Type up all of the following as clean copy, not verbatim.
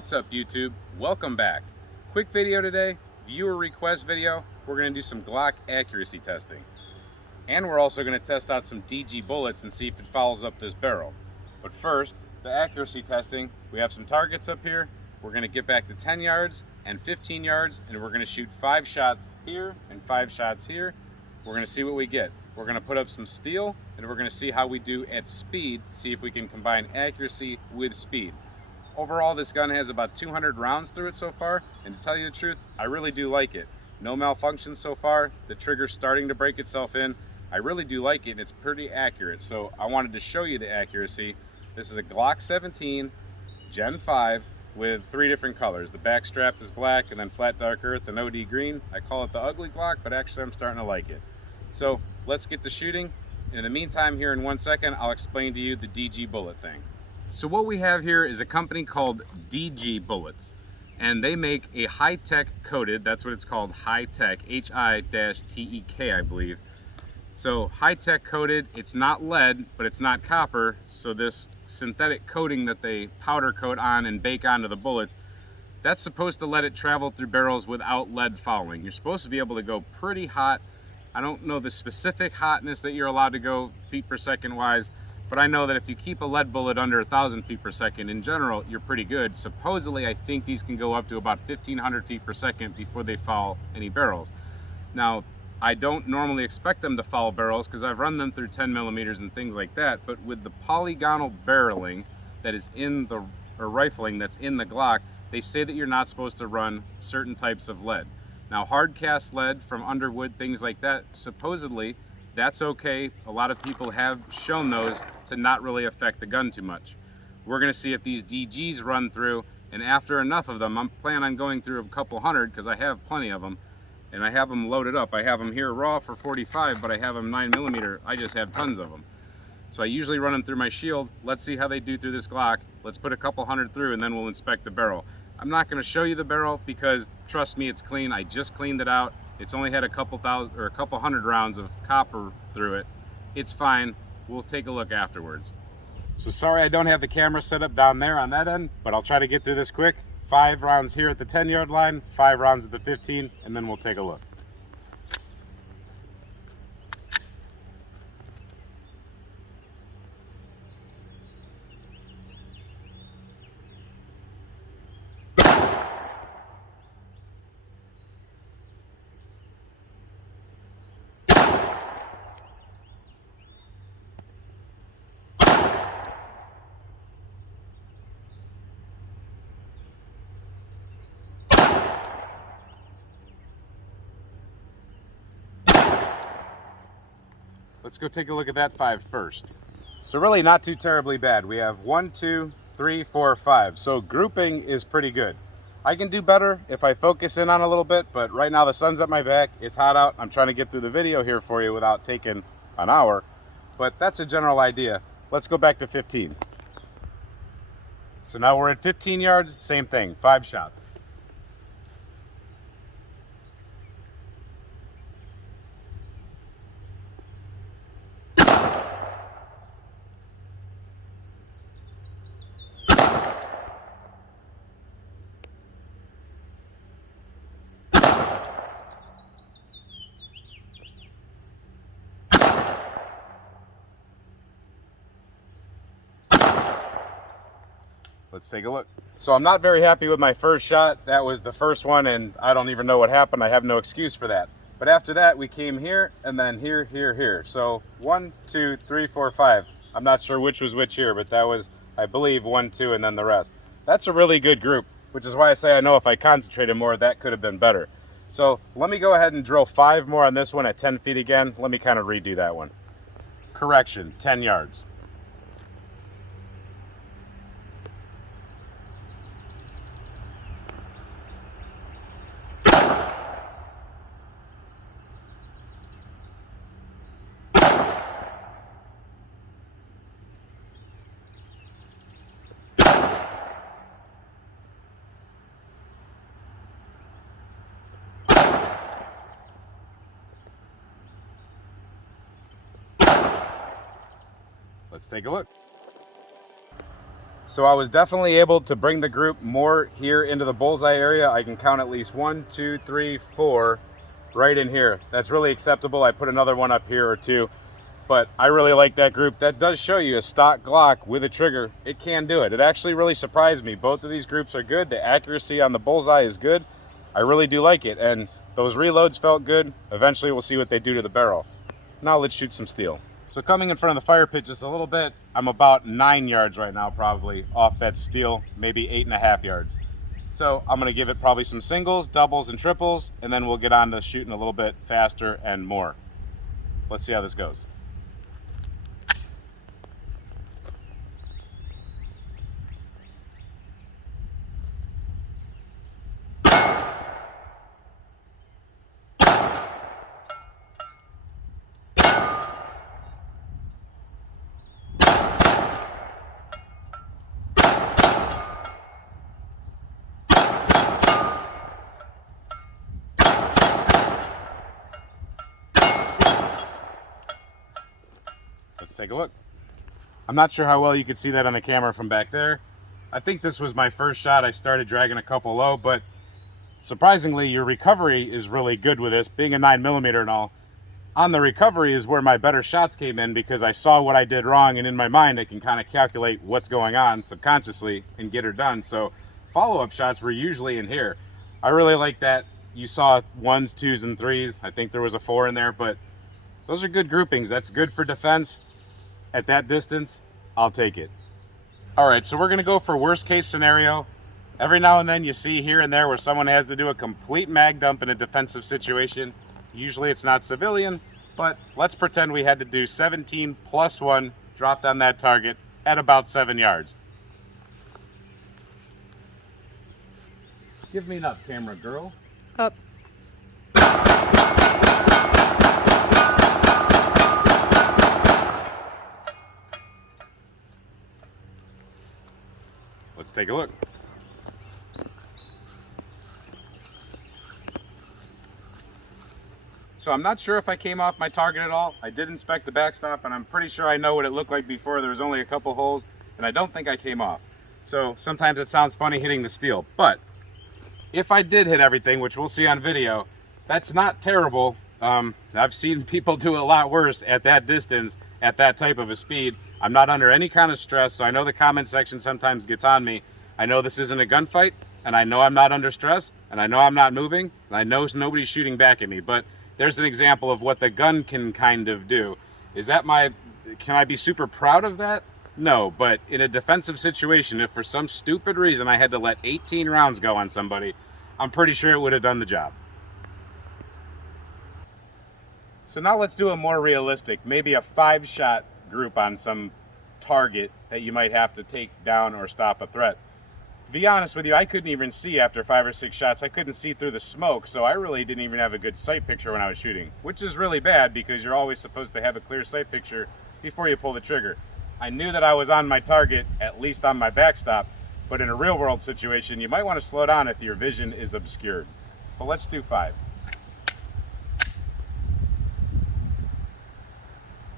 What's up, YouTube? Welcome back. Quick video today, viewer request video. We're going to do some Glock accuracy testing. And we're also going to test out some DG bullets and see if it follows up this barrel. But first, the accuracy testing. We have some targets up here. We're going to get back to 10 yards and 15 yards, and we're going to shoot 5 shots here and 5 shots here. We're going to see what we get. We're going to put up some steel, and we're going to see how we do at speed, see if we can combine accuracy with speed. Overall, this gun has about 200 rounds through it so far, and to tell you the truth, I really do like it. No malfunctions so far. The trigger's starting to break itself in. I really do like it, and it's pretty accurate, so I wanted to show you the accuracy. This is a Glock 17 Gen 5 with 3 different colors. The back strap is black, and then flat dark earth and OD green. I call it the ugly Glock, but actually I'm starting to like it. So let's get to shooting. In the meantime, here in 1 second, I'll explain to you the DG bullet thing. So what we have here is a company called DG Bullets, and they make a high-tech coated, that's what it's called, high-tech, H-I-T-E-K, I believe. So high-tech coated, it's not lead, but it's not copper, so this synthetic coating that they powder coat on and bake onto the bullets, that's supposed to let it travel through barrels without lead fouling. You're supposed to be able to go pretty hot. I don't know the specific hotness that you're allowed to go feet per second wise, but I know that if you keep a lead bullet under 1,000 feet per second, in general, you're pretty good. Supposedly, I think these can go up to about 1,500 feet per second before they foul any barrels. Now, I don't normally expect them to foul barrels because I've run them through 10 millimeters and things like that, but with the polygonal barreling that is in the, or rifling that's in the Glock, they say that you're not supposed to run certain types of lead. Now, hard cast lead from Underwood, things like that, supposedly, that's okay. A lot of people have shown those to not really affect the gun too much. We're going to see if these DGs run through, and after enough of them, I'm planning on going through a couple hundred because I have plenty of them, and I have them loaded up. I have them here raw for 45, but I have them 9 millimeter. I just have tons of them. So I usually run them through my shield. Let's see how they do through this Glock. Let's put a couple hundred through, and then we'll inspect the barrel. I'm not going to show you the barrel because, trust me, it's clean. I just cleaned it out. It's only had a couple hundred rounds of copper through it. It's fine. We'll take a look afterwards. So sorry I don't have the camera set up down there on that end, but I'll try to get through this quick. 5 rounds here at the 10-yard line, 5 rounds at the 15, and then we'll take a look. Let's go take a look at that 5 first. So really not too terribly bad. We have 1, 2, 3, 4, 5. So grouping is pretty good. I can do better if I focus in on a little bit, but right now the sun's at my back. It's hot out. I'm trying to get through the video here for you without taking an hour, but that's a general idea. Let's go back to 15. So now we're at 15 yards, same thing, 5 shots. Let's take a look. So I'm not very happy with my first shot. That was the first one, and I don't even know what happened. I have no excuse for that. But after that, we came here, and then here, here, here. So 1, 2, 3, 4, 5. I'm not sure which was which here, but that was, I believe, 1, 2, and then the rest. That's a really good group, which is why I say I know if I concentrated more, that could have been better. So let me go ahead and drill 5 more on this one at 10 feet again. Let me kind of redo that one. Correction, 10 yards. Let's take a look. So I was definitely able to bring the group more here into the bullseye area. I can count at least 1, 2, 3, 4 right in here. That's really acceptable. I put another one up here or two, but I really like that group. That does show you a stock Glock with a trigger. It can do it. It actually really surprised me. Both of these groups are good. The accuracy on the bullseye is good. I really do like it, and those reloads felt good. Eventually we'll see what they do to the barrel. Now let's shoot some steel. So coming in front of the fire pit just a little bit, I'm about 9 yards right now probably off that steel, maybe 8.5 yards. So I'm gonna give it probably some singles, doubles, and triples, and then we'll get on to shooting a little bit faster and more. Let's see how this goes. Let's take a look. I'm not sure how well you could see that on the camera from back there. I think this was my first shot. I started dragging a couple low, but surprisingly, your recovery is really good with this, being a 9mm and all. On the recovery is where my better shots came in, because I saw what I did wrong, and in my mind I can kind of calculate what's going on subconsciously and get her done. So follow-up shots were usually in here. I really like that. You saw 1s, 2s, and 3s. I think there was a 4 in there, but those are good groupings. That's good for defense. At that distance, I'll take it. All right, so we're gonna go for worst case scenario. Every now and then you see here and there where someone has to do a complete mag dump in a defensive situation. Usually it's not civilian, but let's pretend we had to do 17 plus 1 dropped on that target at about 7 yards. Give me an up, camera girl. Up. Let's take a look. So I'm not sure if I came off my target at all. I did inspect the backstop, and I'm pretty sure I know what it looked like before. There was only a couple holes, and I don't think I came off. So sometimes it sounds funny hitting the steel, but if I did hit everything, which we'll see on video, that's not terrible. I've seen people do a lot worse at that distance, at that type of a speed. I'm not under any kind of stress, so I know the comment section sometimes gets on me. I know this isn't a gunfight, and I know I'm not under stress, and I know I'm not moving, and I know nobody's shooting back at me, but there's an example of what the gun can kind of do. Can I be super proud of that? No, but in a defensive situation, if for some stupid reason I had to let 18 rounds go on somebody, I'm pretty sure it would have done the job. So now let's do a more realistic, maybe a 5-shot group on some target that you might have to take down or stop a threat. To be honest with you, I couldn't even see after 5 or 6 shots. I couldn't see through the smoke, so I really didn't even have a good sight picture when I was shooting, which is really bad because you're always supposed to have a clear sight picture before you pull the trigger. I knew that I was on my target, at least on my backstop, but in a real world situation, you might want to slow down if your vision is obscured. But let's do 5.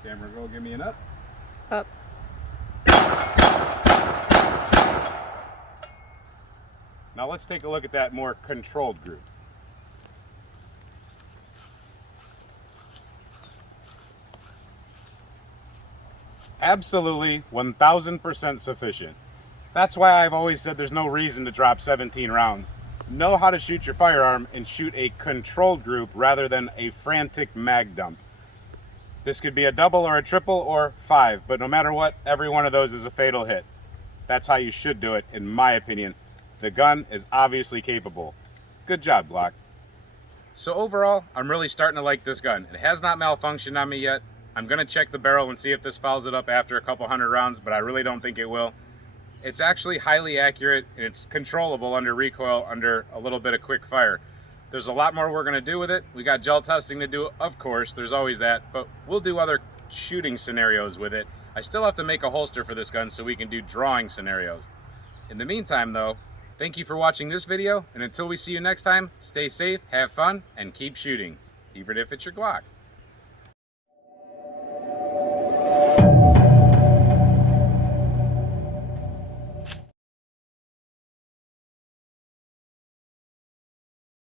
Camera girl, give me an up. Up. Now let's take a look at that more controlled group. Absolutely 1000% sufficient. That's why I've always said there's no reason to drop 17 rounds. Know how to shoot your firearm and shoot a controlled group rather than a frantic mag dump. This could be a double or a triple or 5, but no matter what, every one of those is a fatal hit. That's how you should do it, in my opinion. The gun is obviously capable. Good job, Glock. So overall, I'm really starting to like this gun. It has not malfunctioned on me yet. I'm gonna check the barrel and see if this fouls it up after a couple hundred rounds, but I really don't think it will. It's actually highly accurate, and it's controllable under recoil, under a little bit of quick fire. There's a lot more we're gonna do with it. We got gel testing to do, of course, there's always that, but we'll do other shooting scenarios with it. I still have to make a holster for this gun so we can do drawing scenarios. In the meantime though, thank you for watching this video, and until we see you next time, stay safe, have fun, and keep shooting, even if it's your Glock.